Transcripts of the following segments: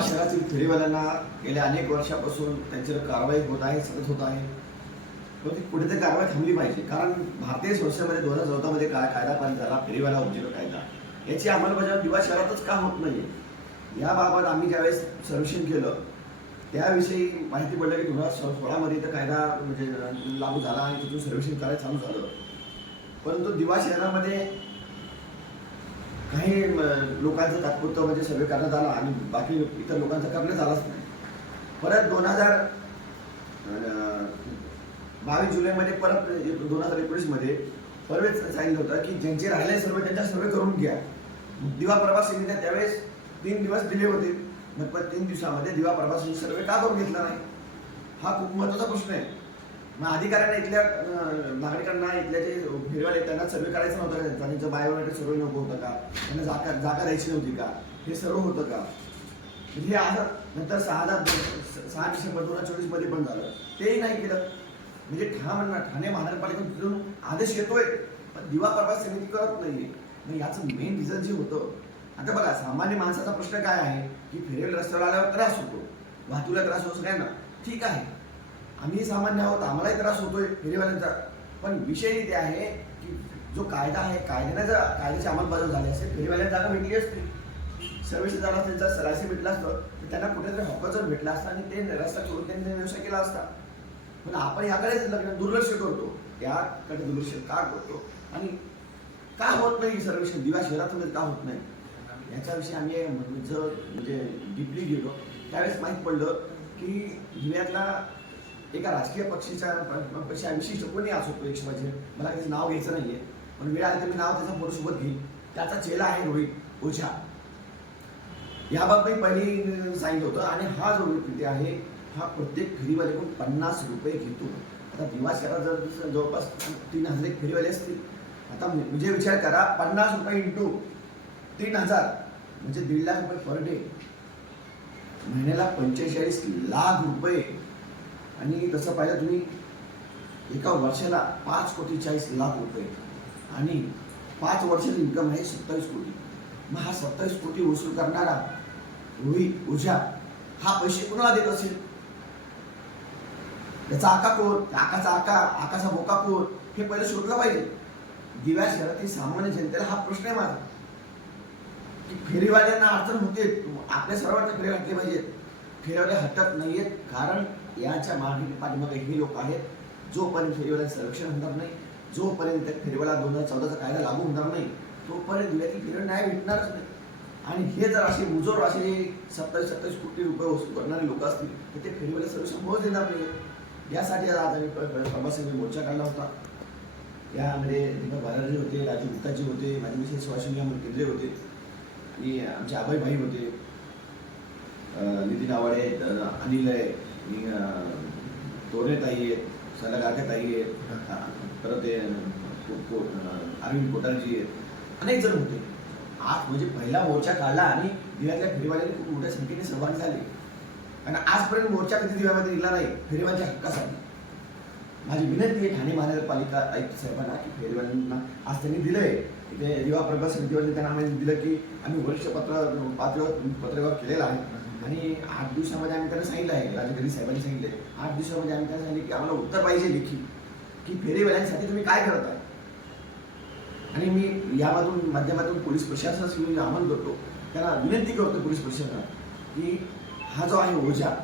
दिवा शहरातील फेरीवाल्यांना गेल्या अनेक वर्षापासून त्यांच्यावर कारवाई होत आहे सतत होत आहे. पण ती कुठेतरी कारवाई थांबली पाहिजे. कारण भारतीय संस्थेमध्ये दोन हजार चौदामध्ये काय कायदा पारित झाला फेरीवाला उद्योग कायदा. याची अंमलबजावणी दिवा शहरातच का होत नाही याबाबत आम्ही ज्यावेळेस सर्वेक्षण केलं त्याविषयी माहिती पडलं की दोन हजार सोळामध्ये तर कायदा म्हणजे लागू झाला आणि तिथून सर्वेक्षण करायला चालू झालं. परंतु दिवा शहरामध्ये काही लोकांचं तात्पुरतं म्हणजे सर्वे करण्यात आला आणि बाकी इतर लोकांचा करण्यात आलाच नाही. परत दोन हजार बावीस जुलैमध्ये परत दोन हजार एकोणीसमध्ये परवेच सांगितलं होतं की ज्यांचे राहिले सर्वे त्यांचा सर्वे करून घ्या. दिवा प्रभास समित्या त्यावेळेस तीन दिवस दिले होते मग तीन दिवसामध्ये दिवा प्रभास सर्वे का करून घेतला नाही? हा खूप महत्त्वाचा प्रश्न आहे. मग अधिकाऱ्यांना इथल्या नागरिकांना इथल्या जे फिरवाले त्यांना सर्वे करायचं नव्हतं का त्यांचा? त्यांचं बायोमेट्रिक सर्वे नको होतं का? त्यांना जागा जागा द्यायची नव्हती का? हे सर्व होतं का? म्हणजे हे आता नंतर सहा हजार सहा डिसेंबर दोन हजार चोवीसमध्ये पण झालं. तेही नाही केलं. म्हणजे ठाणे ठाणे महानगरपालिकेतून तिथून आदेश येतोय पण दिवा प्रवास समिती करत नाही मग याचं मेन रिझन जे होतं आता बघा सामान्य माणसाचा प्रश्न काय आहे? की फिरेल रस्त्यावर आल्यावर त्रास होतो. वाहतुकीला त्रास होतो सगळ्यांना. ठीक आहे. आम्ही सामान्य आहोत आम्हालाही त्रास होतोय फेरीवाल्यांचा. पण विषय ते आहे की जो कायदा आहे कायद्याने जर कायद्याची अंमलबजावणी झाली असेल फेरीवाल्यांना जागा भेटली असती. सर्व्हिस जागा त्यांचा सरासरी भेटला असतं तर त्यांना कुठेतरी हक्काचं भेटला असता आणि ते रस्ता करून त्यांनी व्यवसाय केला असता. पण आपण याकडेच लग्न दुर्लक्ष करतो याकडे दुर्लक्ष का करतो? आणि का होत नाही सर्वेक्षण? दिवा शहरातून का होत नाही? याच्याविषयी आम्ही जर म्हणजे डीपली गेलो त्यावेळेस माहीत पडलं की दिव्यातला एका राजकीय पक्षाच्या पक्षा विशिष्ट कोणी असो तो एक पाहिजे मला त्याचं नाव घ्यायचं नाहीये. पण वेळ आली तर मी नाव त्याचा फोटो सोबत घेईन. त्याचा चेला आहे रोहित ओझा. याबाबत मी पहिली सांगितलं होतं आणि हा जो व्यक्ती आहे हा प्रत्येक फेरीवाल्याकडून पन्नास रुपये घेतो. आता दिवा शहरात जर जवळपास तीन हजार एक फेरीवाले असतील. आता म्हणजे विचार करा पन्नास रुपये इंटू तीन हजार म्हणजे दीड लाख रुपये पर डे. महिन्याला पंचेचाळीस लाख रुपये. आणि तसं पाहिलं तुम्ही एका वर्षाला पाच कोटी चाळीस लाख रुपये. आणि पाच वर्षाची इन्कम आहे सत्तावीस कोटी. मग हा सत्तावीस कोटी वसूल करणारा रोहित ओझा हा पैसे कुणाला देत असेल? त्याचा आका कोण? आकाचा आका आकाचा बोका कोण? हे पहिलं शोधलं पाहिजे. दिव्या शहरातील सामान्य जनतेला हा प्रश्न आहे माझा. की फेरीवाल्यांना अडचण होते. आपल्या सर्वांना फेरी हटले पाहिजेत फेरीवाले हटत नाहीयेत. कारण याच्या मागे पाठीमागे हे लोक आहेत. जोपर्यंत फेरीवाल्यांचं संरक्षण होणार नाही जोपर्यंत त्या फेरीवाला दोन हजार चौदाचा कायदा लागू होणार नाही तोपर्यंत दिव्यातील फेरीवर न्याय भेटणारच नाही. आणि हे जर असे मुजोर असे सत्तावीस सत्तावीस कोटी रुपये वसूल करणारे लोक असतील तर ते फेरीवाले संरक्षण होऊच देणार नाही यासाठी आज आम्ही प्रवासांनी मोर्चा काढला होता. यामध्ये दीपक बालाजी होते राजू गुप्ताजी होते माझे विशेष सुभाषचंद्र केंद्रे होते आणि आमचे अभय भाई होते. नितीन आवाडे अनिल आहे. आणि, ताई आहेत सला ताई आहेत परत अरविंद कोटारजी आहेत अनेक जण होते. आज म्हणजे पहिला मोर्चा काढला आणि दिव्यातल्या फेरीवाल्याने खूप मोठ्या संख्येने सहभागी झाले. कारण आजपर्यंत मोर्चा कधी दिव्यामध्ये दिला नाही फेरीवाल्याच्या हक्कासाठी. माझी विनंती आहे ठाणे महानगरपालिका आयुक्त साहेबांना की फेरीवाल्यांना आज त्यांनी दिलंय. इथे रिवा प्रभा समितीवरती त्यांना आम्ही दिलं की आम्ही वरिष्ठ पत्र पात्र पत्रव्यवहार केलेला आहे. आणि आठ दिवसामध्ये आम्ही त्यांना सांगितलं आहे राजकरी साहेबांनी सांगितले आठ दिवसामध्ये आम्ही त्यांना सांगितले की आम्हाला उत्तर पाहिजे लिखी की फेरीवाल्यांसाठी तुम्ही काय करत आहे? आणि मी यामधून माध्यमातून पोलीस प्रशासनाशी मी आवाहन करतो. त्यांना विनंती करतो पोलीस प्रशासनाला की हा जो आहे ओझा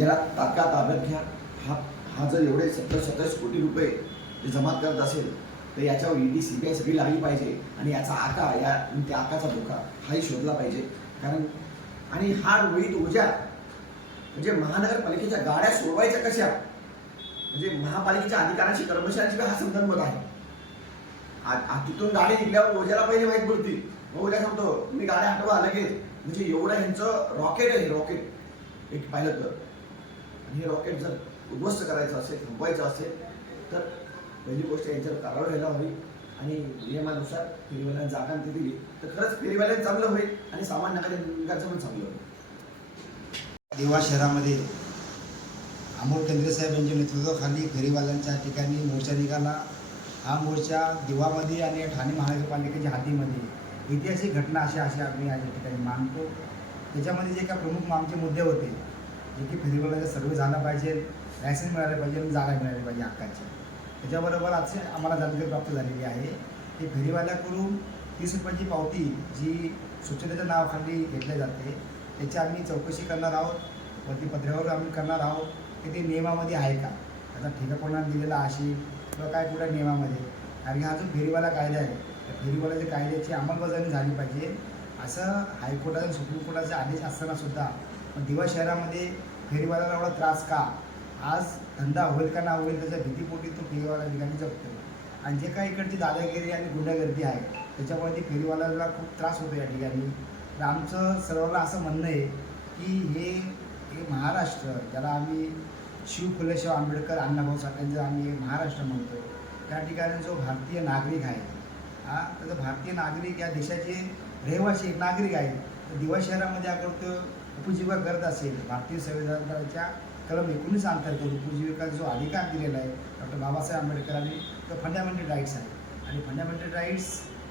याला तात्काळ ताब्यात घ्या. हा हा जर एवढे सत्तर सत्तावीस कोटी रुपये जे जमा करत असेल तर याच्यावर ईडी सीबीआय सगळी लागली पाहिजे आणि याचा आका या त्या आकाचा धोका हाही शोधला पाहिजे. कारण आणि हा रोहित ओझा म्हणजे महानगरपालिकेच्या गाड्या सोडवायच्या कशा? म्हणजे महापालिकेच्या अधिकाऱ्यांशी कर्मचाऱ्यांशी हा संदर्भ आहे. आ- तिथून गाडी निघल्यावर ओझ्याला पहिले माहीत पडतील. मग ओझ्या सांगतो मी गाड्या हटवा लगेच. म्हणजे एवढं ह्यांचं रॉकेट आहे रॉकेट. एक पाहिलं तर हे रॉकेट जर उद्ध्वस्त करायचं असेल थांबवायचं असेल तर पहिली गोष्ट यांच्यावर कारवाई व्हायला हवी. आणि नियमानुसार फेरीवाल्यांना जागा ती दिली तर खरंच फेरीवाल्यांना चांगलं होईल आणि सामान्य नागरिकांचं पण चांगलं होईल. दिवा शहरामध्ये अमोल केंद्रे साहेब यांच्या नेतृत्वाखाली फेरीवाल्यांच्या ठिकाणी मोर्चा निघाला. हा मोर्चा दिवामध्ये आणि ठाणे महानगरपालिकेच्या हातीमध्ये ऐतिहासिक घटना अशा अशा आम्ही या ठिकाणी मानतो. त्याच्यामध्ये जे काही प्रमुख आमचे मुद्दे होते जे की फिजिबल सर्वे झाला पाहिजे लायसन्स मिळाले पाहिजे आणि जागा मिळाली पाहिजे हक्काची. त्याच्याबरोबर आज आम्हाला जानकारी प्राप्त झालेली आहे की फेरीवाल्याकडून तीस रुपयाची पावती जी स्वच्छतेच्या नावाखाली घेतली जाते त्याची आम्ही चौकशी करणार आहोत वरती पत्र्यावर आम्ही करणार आहोत की ते नियमामध्ये आहे का? आता ठेका कोणाला दिलेला अशी किंवा काय कुठल्या नियमामध्ये? कारण हा जो फेरीवाला कायदा आहे त्या फेरीवाल्याच्या कायद्याची अंमलबजावणी झाली पाहिजे असं हायकोर्टाचा सुप्रीम कोर्टाचे आदेश असतानासुद्धा पण दिवा शहरामध्ये फेरीवाल्याला एवढा त्रास का? आज धंदा होईल का ना होईल त्याच्या भीतीपोटी तो फेरीवाला ठिकाणी जगतो आणि जे काही इकडची दादागिरी आणि गुंडागर्दी आहे त्याच्यामुळे ती फेरीवाल्याला खूप त्रास होतो या ठिकाणी. तर आमचं सर्वांना असं म्हणणं आहे की हे हे महाराष्ट्र ज्याला आम्ही शिव फुले आंबेडकर अण्णाभाऊ साठ्यांचं आम्ही महाराष्ट्र म्हणतो त्या ठिकाणी जो भारतीय नागरिक आहे हा तर भारतीय नागरिक या देशाचे रहिवासी नागरिक आहे. तर दिवा शहरामध्ये अगर तो उपजीविका करत असेल भारतीय संविधानाच्या कलम एकोणीस अंतर्गत उपजीविका जो अधिकार दिलेला आहे डॉक्टर बाबासाहेब आंबेडकरांनी तो फंडामेंटल राईट्स आहे. आणि फंडामेंटल राईट्स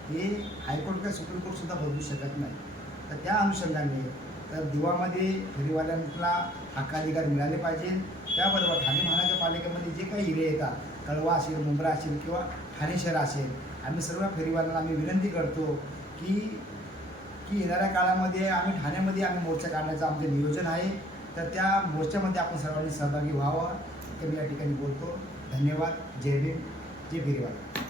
हे हायकोर्ट किंवा सुप्रीम कोर्टसुद्धा बदलू शकत नाही. तर त्या अनुषंगाने तर दिवामध्ये फेरीवाल्यांना हक्काधिकार मिळाले पाहिजे. त्याबरोबर ठाणे महानगरपालिकेमध्ये जे काही हिरे येतात कळवा असेल मुंब्रा असेल किंवा ठाणे शहर असेल आम्ही सर्व फेरीवाल्यांना आम्ही विनंती करतो की की येणाऱ्या काळामध्ये आम्ही ठाण्यामध्ये आम्ही मोर्चा काढण्याचं आमचं नियोजन आहे. तर त्या मोर्चामध्ये आपण सर्वांनी सहभागी व्हावं. ते मी या ठिकाणी बोलतो. धन्यवाद. जय भीम जय फेरीवाला